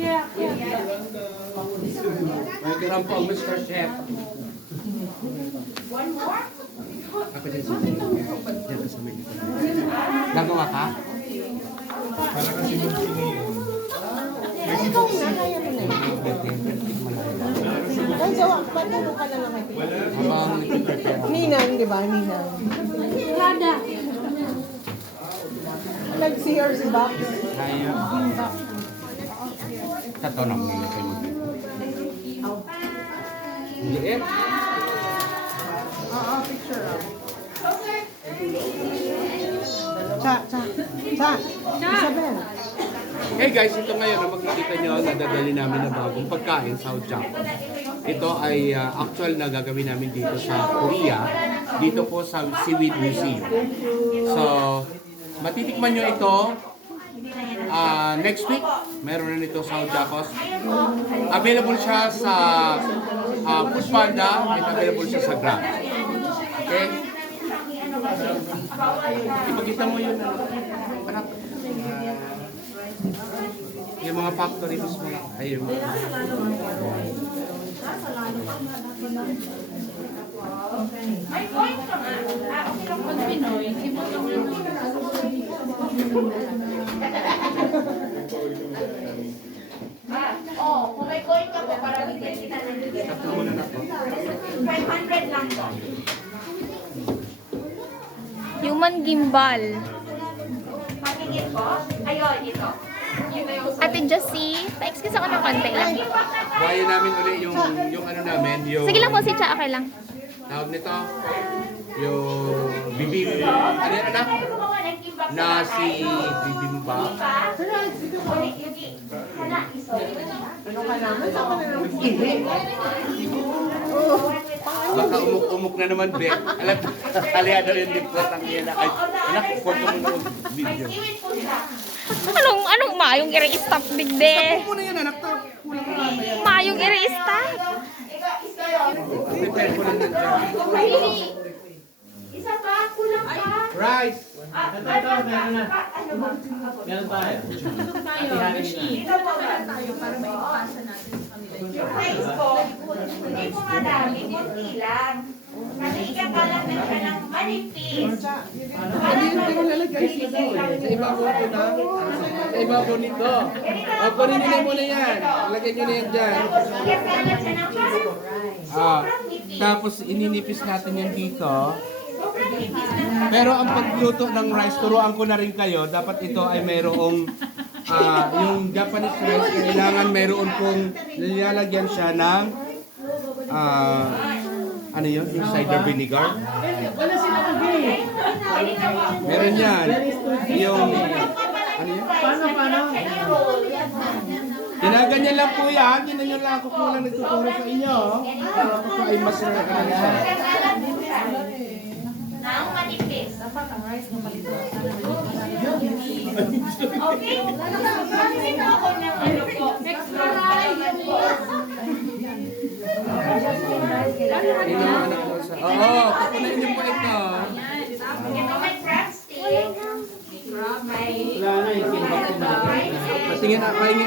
Yeah. May kiram po, Mr. Chef. One more? Ako dyan sa may. Dyan ka sa may. Gagawa ka? Para kasi magsingi yun. Ikaw na, kaya mo na. Ay, gawa, patulong ka na lang kay Pia. Habang nag-prepare. Ninang, di ba? Ninang. Lada. Nag-see her si Bob. Kaya. Tatanong nila kayo mag liit. Oo, picture ah. Cha. Isabel. Hey guys, ito ngayon na makikita nyo, nadadali namin na bagong pagkain sa Hojakos. Ito ay actual na gagawin namin dito sa Korea, dito po sa Seaweed Museum. So, matitikman nyo ito next week. Meron na nito sa Hojakos. Available siya sa Foodpanda and available siya sa Grab. Okay? Ipagkita mo yun. Anak. Yung mga factory mismo lang. Ayun. May point ka nga. Okay lang pag Pinoy. Kung may coin ka po, para bigyan kita ng bigyan. 500 lang po. Human gimbal. Pakingin po. Ayun, ito. Ate Josie, pa-excuse ako ng konti lang. Buhayin namin uli yung ano namin, yung... Sige lang po si Cha, okay lang. Tawag nito, yung bibim... Ano yan anak? Nasi bibimbap. Ano ka naman? Saan ka na naman? Baka umuk-umuk na naman, Bek. Alam, aliado yung diplatang yan. Ay, anak, huwag ka muna mag-video. Anong mayong i-stop bigde? Stop muna yan, anak. Kulang ka mamaya. Mayong i-stop? Prepare ko lang na dyan. Isa pa, kulang pa. Rice! Ano ba? Meron tayo. Ito po ba? Yung rice po, hindi po madami, kunti lang. Kasi ikakalat na siya ng manipis. Hindi ko lalagay sa ibabaw ko na. Sa ibabaw nito. Kunin nyo na muna yan. Lagyan nyo na yan dyan. Tapos ikakalat siya ng parang sobrang nipis. Tapos ininipis natin yan dito. Sobrang nipis na. Pero ang pagluto ng rice, turuan ko na rin kayo, dapat ito ay mayroong yung Japanese rice, kailangan mayroon pong nilalagyan siya ng ano yun? Yung cider vinegar? Wala sinabi. Meron yan. Yung ano yun? Paano? Ginaganyan lang po yan. Ginanyan lang ako po lang nagtuturo sa inyo. Para ako po ay mas nakakala siya. Ng manipis. Okay? Dito ako ng ano po. Extra rice. Oo, kukunain niyo po ito. Ito may crab stick. May Wala na yung kimbap ko na. Patingin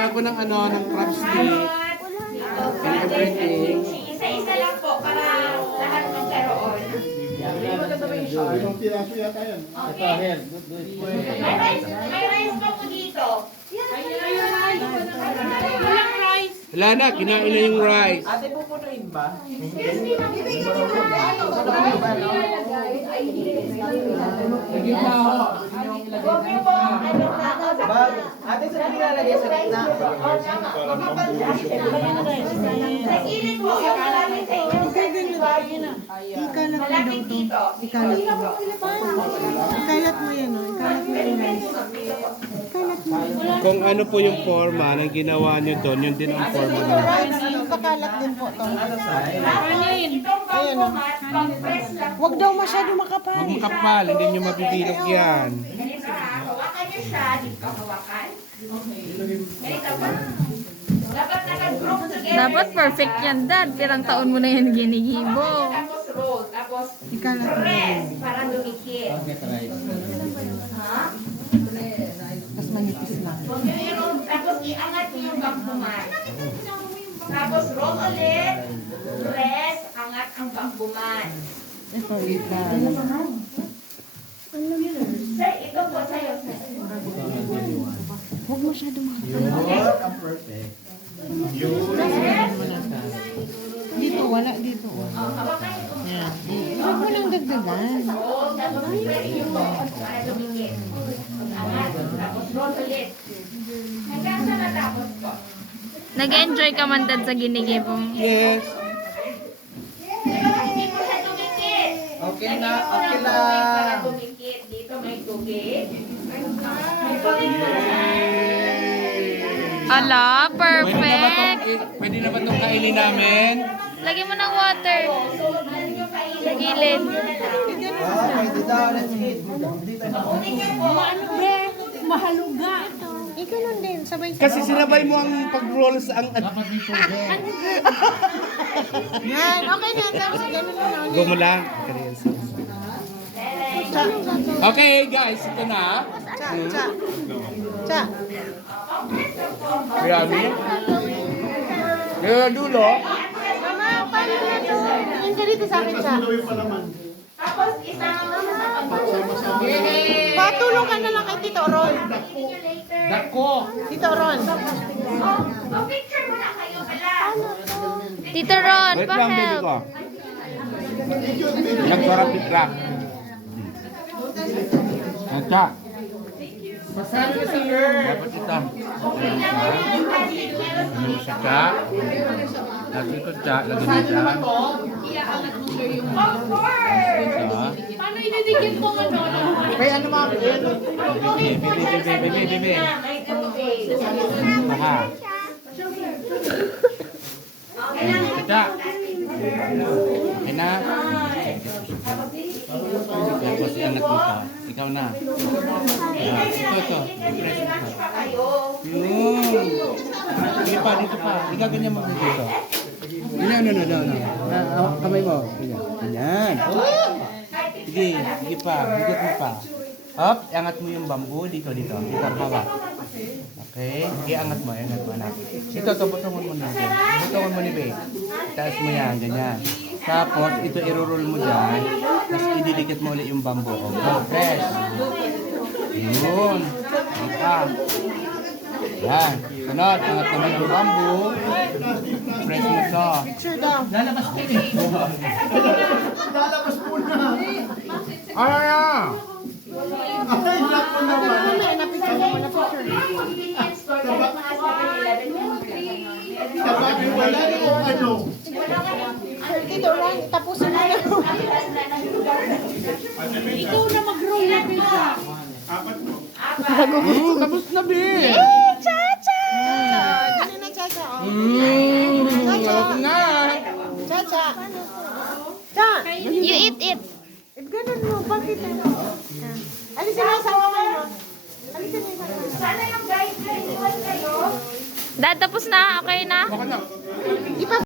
ako ng ano, ng crab stick. And everything. isa-isa lang po para lahat magkaroon. Isang piraso yata yan. Ito, here. May rice pa po dito. Walang rice. Wala na, kinain na yung rice. Ate, pupunuin ba? Excuse me, bibigyan ko na ano. Huwag niyo po, ano na. Ate, saan nilalagay sa gitna? Sa gilid po, yung malapit sa inyo. Malapit dito. Ikalat mo. Ikalat mo yan, oh. Ikalat mo yung rice. Kung ano po yung forma ng ginawa nyo doon, yun din ang forma nyo. Pakalat din po to. Itong bangomat, pang-press lang. Huwag daw masyado makapal. Huwag makapal, hindi nyo mabibilog yan. Ganito ha, hawakan niyo siya, dito hawakan. Ganito ba? Dapat naka-group together. Dapat perfect yan, Dad. Pirang taon mo na yan ginigibo. Tapos roll, tapos Ikalat mo. press para dumikit. Get rice. Ha? Tapos manipis lang. Huwag niyo i-roll iangat niyo yung bangbuman. Tapos roll ulit. Rest, angat ang bangbuman. Ito, ito. Sir, ito po sa'yo. Huwag masyadong dito, wala dito. Hawakan niyo. Yan. Huwag mo lang dagdagan. Oo, tapos pwede yung para dumikit. Angat, tapos roll ulit. Hanggang sa natapos po. Nag-enjoy ka man dad sa ginigibong. Yes. Hindi po siya dumikit. Okay na, Ganito okay lang po lang. para dumikit. Dito may tubig. May tubig po siya. Ala, perfect. Pwede na ba itong kainin namin? Lagyan mo ng water. Ano yung kainin? Sa gilid. Mahaluga. Ikaw lang din, sabay sa Kasi sinabay mo ang pag-rolls ang... yan. Okay na, tapos ganun na lang. Gumula. Okay guys, ito na. Cha, cha. Cha. Grabe. Kaya dulo. Mama, paano na to? Yung ganito sa akin, cha. Tapos isama mo sa pagbawa. Patulong ka na lang kay Tito Ron. Dako. Tito Ron. Picture mo na kayo pala. Tito Ron, Wait lang, baby pa-help. ko. Nagparapit lang. Nagka. Masabi ka sa girl. Dapat ito. Ano siya ka? Lagi ito siya. Lagi niya siya. Of course! Paano ididikit mo ano? Kaya ano mga Bebe. May tubig. Baka. Okay lang. Kita. Okay na. Tapos anak mo pa. Ikaw na. Ito. Relax pa kayo. Yun. Sige pa, dito pa. Ikaw ganyan mo dito. No. Kamay mo. Ganyan. Sige pa. Bigot mo pa. Up, iangat mo yung bamboo dito. Dito baba. Okay? Iangat mo, anak. Ito, butungon mo na. Butungon mo ni Babe. Taas mo yan, ganyan. Tapos, ito irurol mo dyan. Tapos, ididikit mo ulit yung bamboo. Oh, press. Yun. Ika. Yan. Sunod, angat naman yung bamboo. Press mo ito. Picture daw. Lalabas ka eh. lalabas po na. Ay, Ay, naku naman. Mamaya, na-picture mo na picture. Convenience store kahit mga 7-Eleven yung Sabi wala na kung ano. Tito Ron, tapusin mo na. Ikaw na mag-roll na pizza. tapos na, Babe. Cha-cha! Dali na, cha-cha. Lawak na. Cha-cha. Cha! You eat it. Ganun mo, bakit ano? Alisin mo sa kamay mo. Alisin mo sa kamay. Sana yung guide iwan kayo. Dad, tapos na? Okay na? Baka na. Ipa